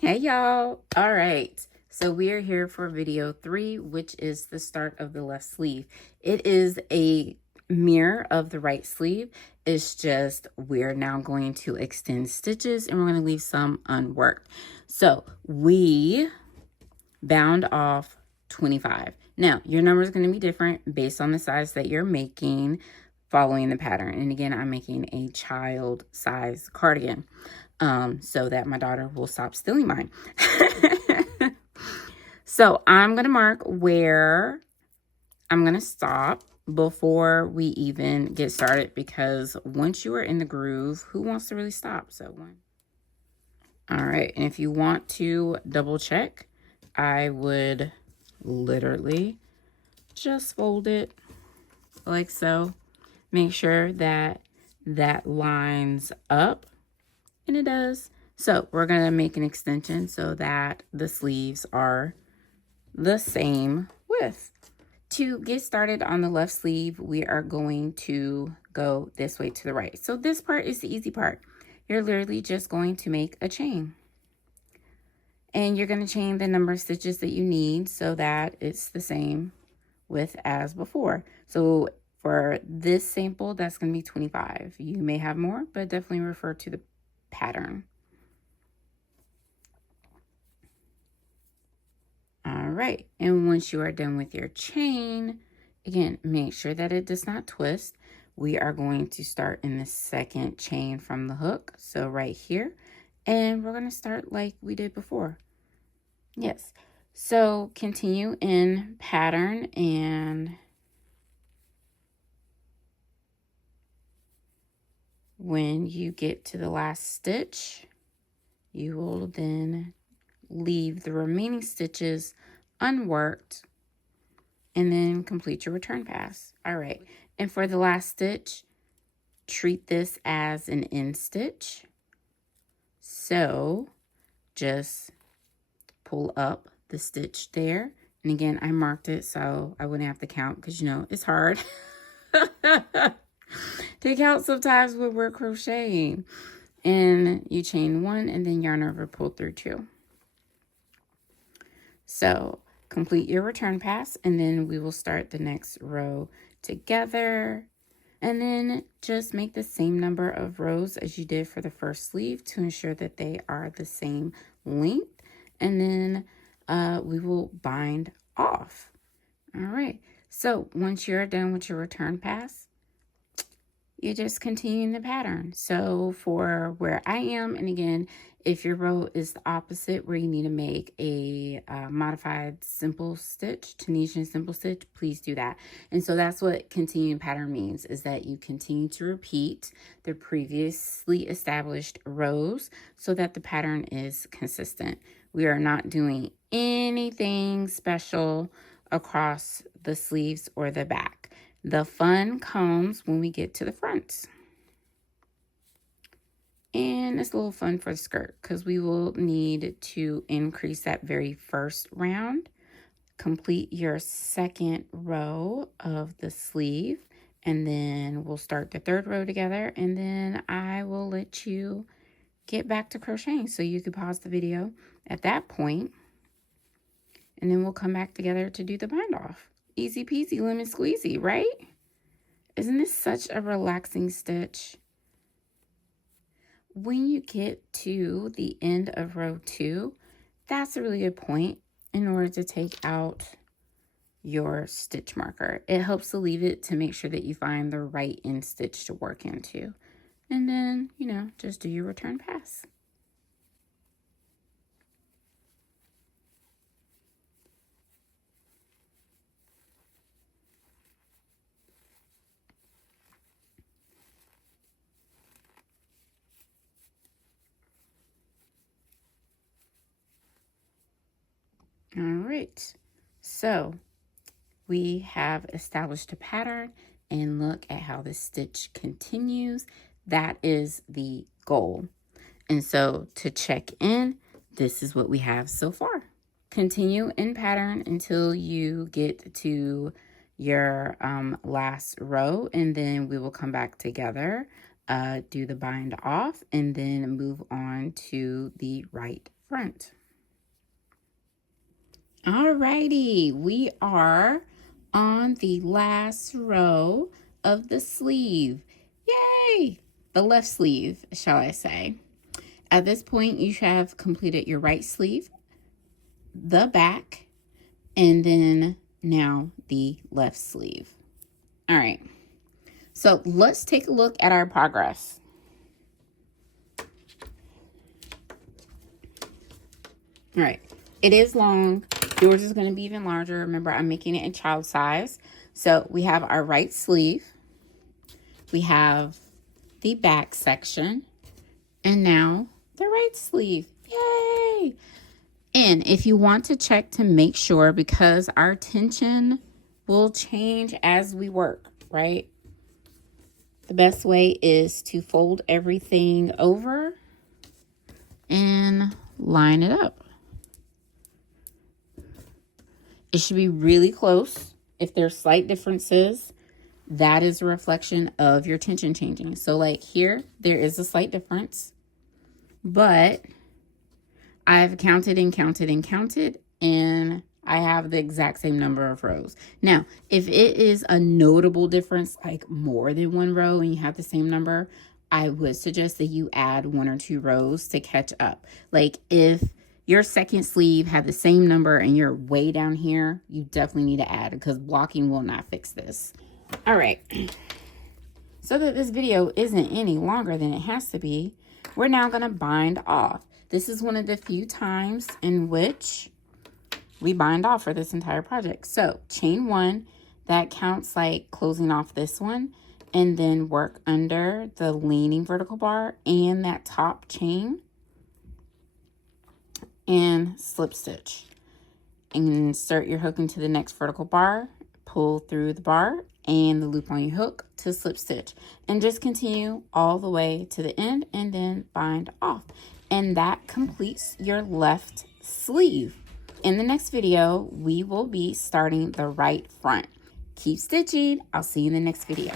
Hey y'all. All right. So we are here for video 3, which is the start of the left sleeve. It is a mirror of the right sleeve. It's just we're now going to extend stitches and we're going to leave some unworked. So we bound off 25. Now, your number is going to be different based on the size that you're making following the pattern. And again, I'm making a child size cardigan so that my daughter will stop stealing mine. So I'm going to mark where I'm going to stop before we even get started, because once you are in the groove, who wants to really stop? So one. All right. And if you want to double check, I would literally just fold it like so. Make sure that that lines up, and it does. So we're going to make an extension so that the sleeves are the same width. To get started on the left sleeve, we are going to go this way to the right. So this part is the easy part. You're literally just going to make a chain. And you're going to chain the number of stitches that you need so that it's the same width as before. So for this sample, that's going to be 25. You may have more, but definitely refer to the pattern. All right, and once you are done with your chain, again, make sure that it does not twist. We are going to start in the second chain from the hook, so right here, and we're going to start like we did before. Yes, so continue in pattern, and when you get to the last stitch, you will then leave the remaining stitches unworked and then complete your return pass. All right, and for the last stitch, treat this as an end stitch. So just pull up the stitch there. And again, I marked it so I wouldn't have to count, because you know, it's hard to count sometimes when we're crocheting. And you chain 1 and then yarn over, pull through 2. So complete your return pass, and then we will start the next row together. And then just make the same number of rows as you did for the first sleeve to ensure that they are the same length. And then we will bind off. All right. So once you're done with your return pass, you just continue the pattern. So for where I am, and again, if your row is the opposite where you need to make a modified simple stitch, Tunisian simple stitch, please do that. And so that's what continuing pattern means, is that you continue to repeat the previously established rows so that the pattern is consistent. We are not doing anything special across the sleeves or the back. The fun comes when we get to the front. And it's a little fun for the skirt, because we will need to increase that very first round. Complete your second row of the sleeve, and then we'll start the third row together, and then I will let you get back to crocheting. So you could pause the video at that point, and then we'll come back together to do the bind off. Easy peasy, lemon squeezy, right? Isn't this such a relaxing stitch? When you get to the end of row 2, that's a really good point in order to take out your stitch marker. It helps to leave it to make sure that you find the right end stitch to work into. And then, you know, just do your return pass. All right, so we have established a pattern, and look at how this stitch continues. That is the goal. And so to check in, this is what we have so far. Continue in pattern until you get to your last row, and then we will come back together, do the bind off, and then move on to the right front. Alrighty, we are on the last row of the sleeve. Yay! The left sleeve, shall I say. At this point, you have completed your right sleeve, the back, and then now the left sleeve. All right, so let's take a look at our progress. All right, it is long. Yours is going to be even larger. Remember, I'm making it in child size. So we have our right sleeve. We have the back section. And now the right sleeve. Yay! And if you want to check to make sure, because our tension will change as we work, right? The best way is to fold everything over and line it up. It should be really close. If there's slight differences, that is a reflection of your tension changing. So like here, there is a slight difference, but I've counted and counted and counted, and I have the exact same number of rows. Now, if it is a notable difference, like more than one row and you have the same number, I would suggest that you add 1 or 2 rows to catch up. Like if your second sleeve had the same number and you're way down here, you definitely need to add, because blocking will not fix this. All right, so that this video isn't any longer than it has to be, we're now gonna bind off. This is one of the few times in which we bind off for this entire project. So chain 1, that counts like closing off this one, and then work under the leaning vertical bar and that top chain, and slip stitch. Insert your hook into the next vertical bar, pull through the bar and the loop on your hook to slip stitch, and just continue all the way to the end and then bind off. And that completes your left sleeve. In the next video, we will be starting the right front. Keep stitching. I'll see you in the next video.